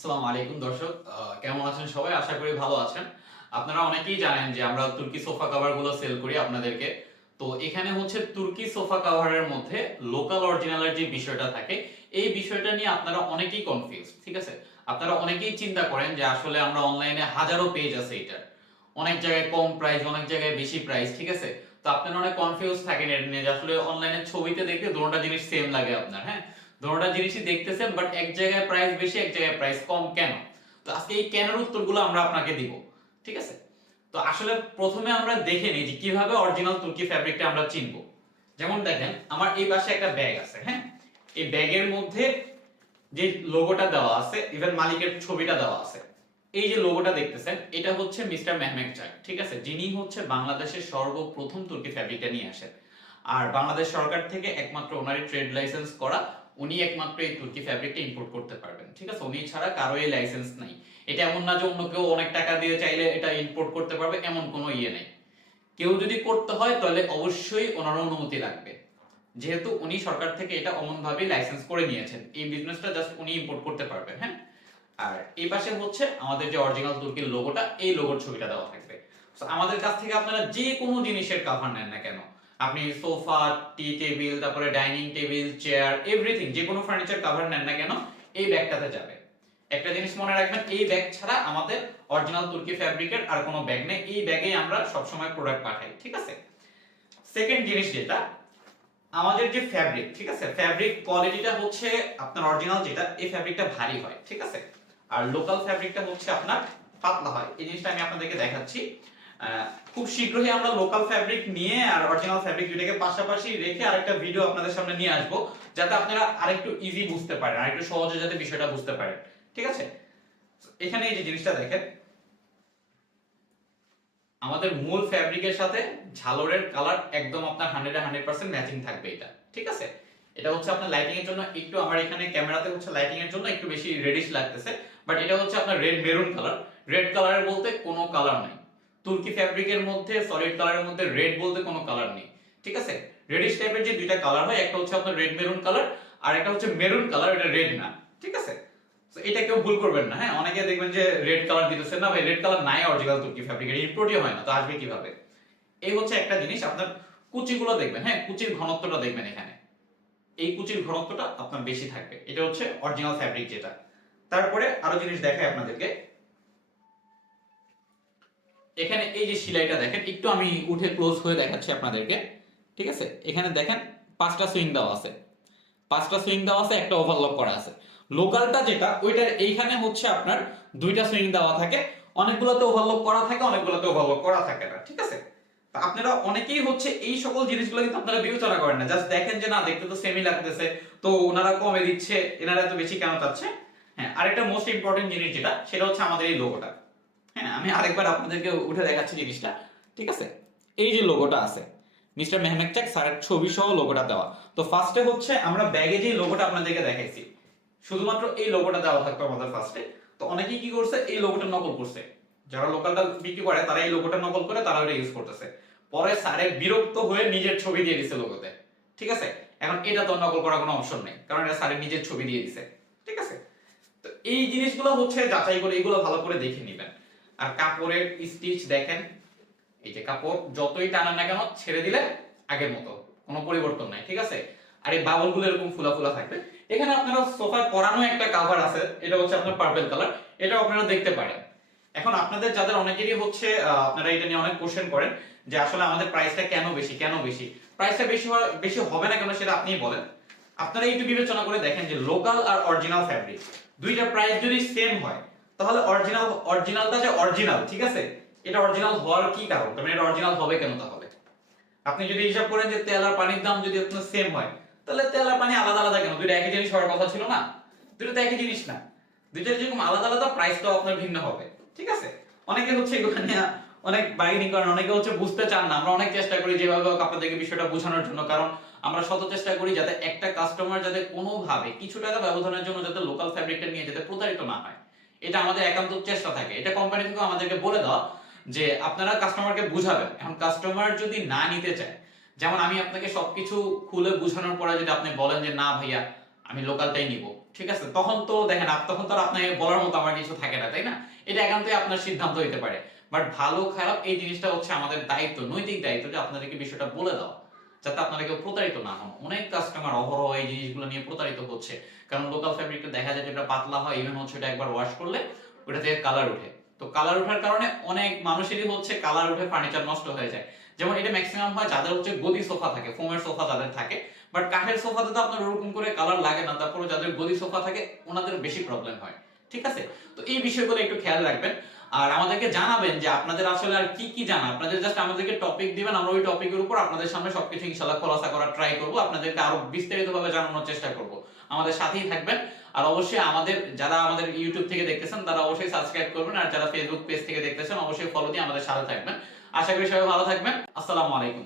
আসসালামু আলাইকুম দর্শক, কেমন আছেন সবাই? আশা করি ভালো আছেন। আপনারা অনেকেই জানেন যে আমরা তুর্কি সোফা কভার গুলো সেল করি আপনাদেরকে। তো এখানে হচ্ছে তুর্কি সোফা কভারের মধ্যে লোকাল অরিজিনালের যে বিষয়টা থাকে, এই বিষয়টা নিয়ে আপনারা অনেকেই কনফিউজ, ঠিক আছে? আপনারা অনেকেই চিন্তা করেন যে আসলে আমরা অনলাইনে হাজারো পেজ আছে এটার, অনেক জায়গায় কম প্রাইস, অনেক জায়গায় বেশি প্রাইস, ঠিক আছে? তো আপনারা অনেক কনফিউজ থাকেন এটা নিয়ে যে আসলে অনলাইনে ছবিতে দেখতে দুটোটা জিনিস সেম লাগে আপনার, হ্যাঁ? দুটোটা জিনিসই দেখতেছেন, বাট এক জায়গায় প্রাইস বেশি, এক জায়গায় প্রাইস কম কেন? তো আজকে এই কেনের উত্তরগুলো আমরা আপনাকে দিব, ঠিক আছে? তো আসলে প্রথমে আমরা দেখে নিই যে কিভাবে অরিজিনাল তুর্কি ফ্যাব্রিকটা আমরা চিনবো। যেমন দেখেন, আমার এই পাশে একটা ব্যাগ আছে, হ্যাঁ? এই ব্যাগের মধ্যে যে লোগোটা দেওয়া আছে, ইভেন মালিকের ছবিটা দেওয়া আছে। এই যে লোগোটা দেখতেছেন, এটা হচ্ছে মিস্টার মেহমেকচাক, ঠিক আছে? যিনি হচ্ছে বাংলাদেশের সর্বপ্রথম তুর্কি ফ্যাব্রিকটা নিয়ে আসেন। আর বাংলাদেশ সরকার থেকে একমাত্র ওনারই ট্রেড লাইসেন্স করা, উনি একমাত্র এই তুর্কি ফ্যাব্রিকটা ইম্পোর্ট করতে পারবেন, ঠিক আছে? উনি ছাড়া কারো এই লাইসেন্স নাই। এটা এমন না যে অন্য কেউ অনেক টাকা দিয়ে চাইলে এটা ইম্পোর্ট করতে পারবে, এমন কোনো ইয়ে নেই। কেউ যদি করতে হয় তাহলে অবশ্যই ওনার অনুমতি লাগবে, যেহেতু উনি সরকার থেকে এটা অমনভাবেই লাইসেন্স করে নিয়েছেন। এই বিজনেসটা জাস্ট উনি ইম্পোর্ট করতে পারবেন, হ্যাঁ? আর এই পাশে হচ্ছে আমাদের যে অরিজিনাল তুর্কির লোগোটা, এই লোগোর ছবিটা দেওয়া থাকবে। সো আমাদের কাছ থেকে আপনারা যে কোনো জিনিসের কভার নেন না কেন, আপনি সোফা, টি টেবিল, তারপরে ডাইনিং টেবিল, চেয়ার, এভরিথিং, যে কোনো ফার্নিচার কভার নেন না কেন, এই ব্যাগটাতে যাবে। একটা জিনিস মনে রাখবেন, এই ব্যাগ ছাড়া আমাদের অরিজিনাল তুর্কি ফ্যাব্রিকের আর কোনো ব্যাগ নেই। এই ব্যাগেই আমরা সবসময় প্রোডাক্ট পাঠাই, ঠিক আছে? সেকেন্ড জিনিস যেটা, আমাদের যে ফ্যাব্রিক, ঠিক আছে, ফ্যাব্রিক কোয়ালিটিটা হচ্ছে আপনার অরিজিনাল যেটা, এই ফ্যাব্রিকটা ভারী হয়, ঠিক আছে? আর লোকাল ফ্যাব্রিকটা হচ্ছে আপনার পাতলা হয়। এই জিনিসটা আমি আপনাদেরকে দেখাচ্ছি। খুব শীঘ্রই আমরা লোকাল ফ্যাব্রিক নিয়ে আর অরিজিনাল ফ্যাব্রিক দুইটাকে পাশাপাশি রেখে আরেকটা ভিডিও আপনাদের সামনে নিয়ে আসবো, যাতে আপনারা আরেকটু ইজি বুঝতে পারেন, আরেকটু সহজে যাতে বিষয়টা বুঝতে পারেন, ঠিক আছে? এখানে এই যে জিনিসটা দেখেন, আমাদের মূল ফ্যাব্রিকের সাথে ঝালরের কালার একদম আপনার 100% ম্যাচিং থাকবে এটা, ঠিক আছে? এটা হচ্ছে আপনার লাইটিং এর জন্য একটু, আমার এখানে ক্যামেরাতে হচ্ছে লাইটিং এর জন্য একটু বেশি রেডিশ লাগতেছে, বাট এটা হচ্ছে আপনার রেড মেরুন কালার। রেড কালারের বলতে কোনো কালার নাই তুর্কি ফ্যাব্রিকের মধ্যে, সলিড কালারের মধ্যে রেড বলতে কোনো কালার নেই, ঠিক আছে? রেডিশ টাইপের যে দুইটা কালার হয়, একটা হচ্ছে আপনার রেড মেরুন কালার, আর একটা হচ্ছে মেরুন কালার, এটা রেড না, ঠিক আছে? তো এটা কেউ ভুল করবেন না, হ্যাঁ? অনেকে দেখবেন যে রেড কালার দিতেছে, না ভাই, রেড কালার নাই অরিজিনাল তুর্কি ফ্যাব্রিক, এটা ইম্পোর্টই হয় না, তো আসবে কিভাবে? এই হচ্ছে একটা জিনিস। আপনার কুচিগুলো দেখবেন, হ্যাঁ, কুচির ঘনত্বটা দেখবেন এখানে, এই কুচির ঘনত্বটা আপনার বেশি থাকবে, এটা হচ্ছে অরিজিনাল ফ্যাব্রিক যেটা। তারপরে আরো জিনিস দেখাই আপনাদেরকে, এখানে এই যে সেলাইটা দেখেন, একটু আমি উঠে ক্লোজ হয়ে দেখাচ্ছি আপনাদেরকে, ঠিক আছে? এখানে দেখেন 5টা সুইং দেওয়া আছে, 5টা সুইং দেওয়া আছে, একটা ওভারলক করা আছে। লোকালটা যেটা, ওইটার এইখানে হচ্ছে আপনার 2টা সুইং দেওয়া থাকে, অনেকগুলোতে ওভারলক করা থাকে, অনেকগুলোতে ওভারলক করা থাকে না, ঠিক আছে? তা আপনারা অনেকেই হচ্ছে এই সকল জিনিসগুলো কিন্তু আপনারা বিবেচনা করেন না, জাস্ট দেখেন যে না, দেখতে তো সেমই লাগতেছে, তো ওনারা কমে দিচ্ছে, এনারা এত বেশি কেন চাচ্ছে? হ্যাঁ, আরেকটা মোস্ট ইম্পর্টেন্ট জিনিস যেটা, সেটা হচ্ছে আমাদের এই লোগোটা। হ্যাঁ, আমি আরেকবার আপনাদেরকে উঠে দেখাচ্ছি জিনিসটা, ঠিক আছে? এই যে লোগোটা আছে, মিস্টার মেহমেকচাক স্যারের ছবি সহ লোগোটা দেওয়া। তো ফার্স্টে হচ্ছে আমরা ব্যাগে যে লোগোটা আপনাদেরকে দেখাইছি, শুধুমাত্র এই লোগোটা দেওয়া থাকতো আমাদের ফার্স্টে। তো অনেকেই কি করছে, এই লোগোটা নকল করছে। যারা লোকালটা বিক্রি করে তারা এই লোগোটা নকল করে তারা ওটা ইউজ করতেছে। পরে স্যারে বিরক্ত হয়ে নিজের ছবি দিয়ে দিছে লোগোতে, ঠিক আছে? এখন এটা তো নকল করার কোনো অপশন নেই, কারণ এটা স্যারের নিজের ছবি দিয়ে দিছে, ঠিক আছে? তো এই জিনিসগুলো হচ্ছে যাচাই করে, এগুলো ভালো করে দেখে নেবেন। আর কাপড়ের স্টিচ দেখেন, এই যে কাপড় যতই টানান না কেন, ছেড়ে দিলে আগের মতো, কোনো পরিবর্তন নাই, ঠিক আছে? আর এই বাবল গুলো এরকম ফুলা ফুলা থাকবে। এখানে আপনারা সোফায় পরানো একটা কভার আছে, এটা হচ্ছে আপনার পার্পল কালার, এটা আপনারা দেখতে পারেন। এখন আপনাদের যাদের অনেকেরই হচ্ছে আপনারা এটা নিয়ে অনেক কোশ্চেন করেন যে আসলে আমাদের প্রাইসটা কেন বেশি, কেন বেশি? প্রাইসটা বেশি হবে না কেন, সেটা আপনিই বলেন। আপনারা একটু বিবেচনা করে দেখেন যে লোকাল আর অরিজিনাল ফ্যাব্রিক দুইটা প্রাইস যদি সেম হয়, তাহলে অরিজিনালটা যে অরিজিনাল, ঠিক আছে, এটা অরিজিনাল হওয়ার কি কারণ? তার মানে এটা অরিজিনাল হবে কেন তাহলে? আপনি যদি হিসাব করেন যে তেল আর পানির দাম যদি আপনার সেম হয়, তাহলে তেল আর পানি আলাদা আলাদা কেন? দুইটা একই জিনিস হওয়ার কথা ছিল না? দুইটা তো একই জিনিস না। দুইটার যেরকম আলাদা আলাদা, প্রাইসটাও আপনার ভিন্ন হবে, ঠিক আছে? অনেকে হচ্ছে এগুলো নিয়ে অনেক বার্গেনিং করেন, অনেকে হচ্ছে বুঝতে চান না। আমরা অনেক চেষ্টা করি যেভাবে হোক আপনাদেরকে বিষয়টা বোঝানোর জন্য, কারণ আমরা শত চেষ্টা করি যাতে একটা কাস্টমার যাতে কোনোভাবে কিছু টাকা ব্যবধানের জন্য যাতে লোকাল ফ্যাব্রিকটা নিয়ে যাতে প্রতারিত না হয়, এটা আমাদের একান্ত চেষ্টা থাকে। এটা কোম্পানি থেকে আমাদেরকে বলে দেওয়া যে আপনারা কাস্টমারকে বুঝাবেন। এখন কাস্টমার যদি না নিতে চায়, যেমন আমি আপনাকে সবকিছু খুলে বোঝানোর পরে যদি আপনি বলেন যে না ভাইয়া, আমি লোকালটাই নিব, ঠিক আছে, তখন তো দেখেন তখন তো আর আপনাকে বলার মতো আমার কিছু থাকে না, তাই না? এটা একান্তই আপনার সিদ্ধান্ত হইতে পারে। বাট ভালো খারাপ এই জিনিসটা হচ্ছে আমাদের দায়িত্ব, নৈতিক দায়িত্ব যে আপনাদেরকে বিষয়টা বলে দেওয়া, যাতে আপনারা কেউ প্রতারিত না হন। অনেক কাস্টমার অহরহ এই জিনিসগুলো নিয়ে প্রতারিত হচ্ছে, কারণ লোকাল ফেব্রিকটা দেখা যায় যেটা পাতলা হয়, ইভেন হচ্ছে এটা একবার ওয়াশ করলে ওটা থেকে কালার উঠে। তো কালার ওঠার কারণে অনেক মানুষেরই হচ্ছে কালার উঠে ফার্নিচার নষ্ট হয়ে যায়। যেমন এটা ম্যাক্সিমাম হয় যাদের হচ্ছে গদি সোফা থাকে, ফোমের সোফা যাদের থাকে। বাট কাঠের সোফাতে তো আপনার ওরকম করে কালার লাগে না, তারপরে যাদের গদি সোফা থাকে ওনাদের বেশি প্রবলেম হয়। ঠিক আছে, তো এই বিষয়গুলো একটু খেয়াল রাখবেন। আর আমাদেরকে জানাবেন যে আপনাদের আসলে আর কি কি জানা, আপনাদের জাস্ট আমাদেরকে টপিক দিবেন, আমরা ওই টপিকের উপর আপনাদের সামনে সবকিছু ইনশাআল্লাহ খোলাসা করার ট্রাই করব, আপনাদেরকে আরো বিস্তারিতভাবে জানানোর চেষ্টা করব। আমাদের সাথেই থাকবেন। আর অবশ্যই যারা আমাদের ইউটিউব থেকে দেখতেছেন তারা অবশ্যই সাবস্ক্রাইব করবেন, আর যারা ফেসবুক পেজ থেকে দেখতেছেন অবশ্যই ফলো দিয়ে আমাদের সাথে থাকবেন। আশা করি সবাই ভালো থাকবেন। আসসালামু আলাইকুম।